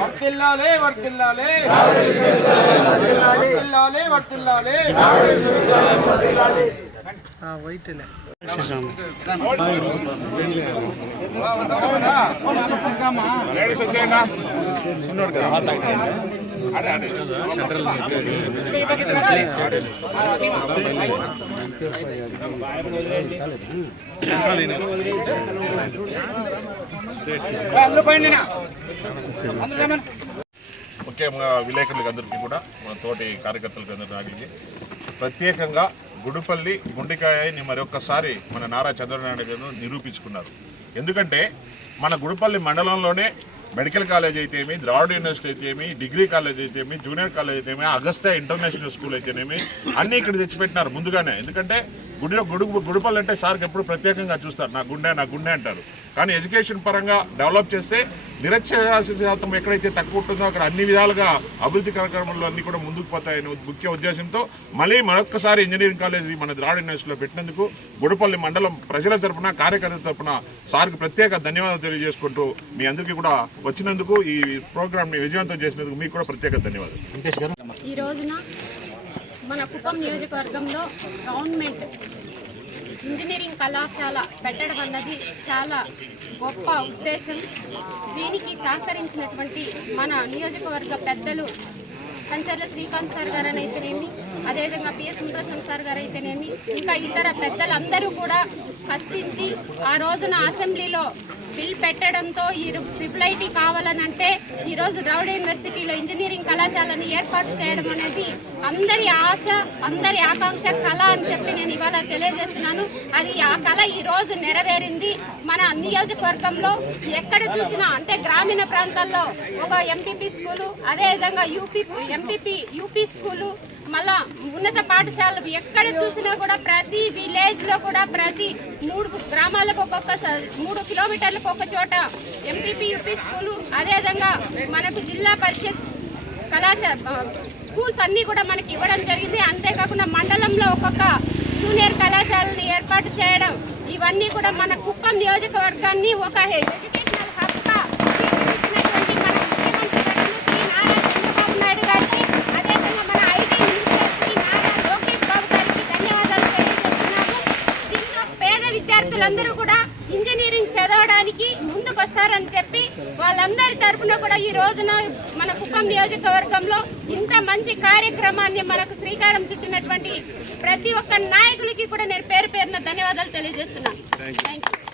వర్తిల్లాలే వర్తిల్లాలే. వర్తిల్లాలే వర్తిల్లాలే. అందులో ముఖ్యంగా విలేకరులకు అందరికీ కూడా మన తోటి కార్యకర్తలకు అందరికీ ప్రత్యేకంగా గుడిపల్లి గుండెకాయని మరొకసారి మన నారా చంద్రనారాయణ గారు నిరూపించుకున్నారు. ఎందుకంటే మన గుడిపల్లి మండలంలోనే మెడికల్ కాలేజ్ అయితేమి ద్రావిడ యూనివర్సిటీ అయితేమి డిగ్రీ కాలేజ్ అయితేమి జూనియర్ కాలేజ్ అయితేమి అగస్త్య ఇంటర్నేషనల్ స్కూల్ అయితేనేమి అన్నీ ఇక్కడ తెచ్చిపెట్టినారు ముందుగానే. ఎందుకంటే గుడిలో గుడి గుడిపల్లి అంటే సార్కి ఎప్పుడు ప్రత్యేకంగా చూస్తారు. నా గుండె నా గుండె అంటారు. కానీ ఎడ్యుకేషన్ పరంగా డెవలప్ చేస్తే నిరక్షరాస్యత శాతం ఎక్కడైతే తక్కువ ఉంటుందో అక్కడ అన్ని విధాలుగా అభివృద్ధి కార్యక్రమాలు అన్ని కూడా ముందుకు పోతాయని ముఖ్య ఉద్దేశంతో మళ్ళీ మరొక్కసారి ఇంజనీరింగ్ కాలేజ్ మన ద్రావిడ యూనివర్సిటీలో పెట్టినందుకు గుడిపల్లి మండలం ప్రజల తరపున కార్యకర్తల తరపున సార్కి ప్రత్యేక ధన్యవాదాలు తెలియజేసుకుంటూ మీ అందరికీ కూడా వచ్చినందుకు ఈ ప్రోగ్రామ్ని విజయవంతం చేసినందుకు మీకు కూడా ప్రత్యేక ధన్యవాదాలు. ఈ రోజున మన కుప్పం నియోజకవర్గంలో గవర్నమెంట్ ఇంజనీరింగ్ కళాశాల పెట్టడం అన్నది చాలా గొప్ప ఉద్దేశం. దీనికి సహకరించినటువంటి మన నియోజకవర్గ పెద్దలు కంచర్ల శ్రీకాంత్ సార్ గారు అయితేనేమి అదేవిధంగా పిఎస్ మురత్నం సార్ గారు అయితేనేమి ఇంకా ఇతర పెద్దలందరూ కూడా కష్టించి ఆ రోజున అసెంబ్లీలో బిల్ పెట్టడంతో ఈ ట్రిపుల్ ఐటీ కావాలనంటే ఈరోజు ద్రవిడ యూనివర్సిటీలో ఇంజనీరింగ్ కళాశాలను ఏర్పాటు చేయడం అనేది అందరి ఆశ అందరి ఆకాంక్ష కళ అని చెప్పి నేను ఇవాళ తెలియజేస్తున్నాను. అది ఆ కళ ఈరోజు నెరవేరింది. మన నియోజకవర్గంలో ఎక్కడ చూసినా అంటే గ్రామీణ ప్రాంతాల్లో ఒక ఎంపీపీ స్కూలు అదేవిధంగా యూపీ ఎంపీపీ యూపీ స్కూలు మళ్ళా ఉన్నత పాఠశాలలు ఎక్కడ చూసినా కూడా ప్రతి విలేజ్లో కూడా ప్రతి మూడు గ్రామాలకు ఒక్కొక్క స- మూడు కిలోమీటర్లకు ఒక చోట ఎంపీపీ యూపీ స్కూలు అదేవిధంగా మనకు జిల్లా పరిషత్ కళాశాల స్కూల్స్ అన్నీ కూడా మనకి ఇవ్వడం జరిగింది. అంతేకాకుండా మండలంలో ఒక్కొక్క జూనియర్ కళాశాలని ఏర్పాటు చేయడం ఇవన్నీ కూడా మన కుప్పం నియోజకవర్గాన్ని ఒక విద్యార్థులందరూ కూడా ఇంజనీరింగ్ చదవడానికి ముందుకు వస్తారని చెప్పి వాళ్ళందరి తరపున కూడా ఈ రోజున మన కుప్పం నియోజకవర్గంలో ఇంత మంచి కార్యక్రమాన్ని మనకు శ్రీకారం చుట్టినటువంటి ప్రతి ఒక్క నాయకులకి కూడా నేను పేరు పేరున ధన్యవాదాలు తెలియజేస్తున్నాను. Thank you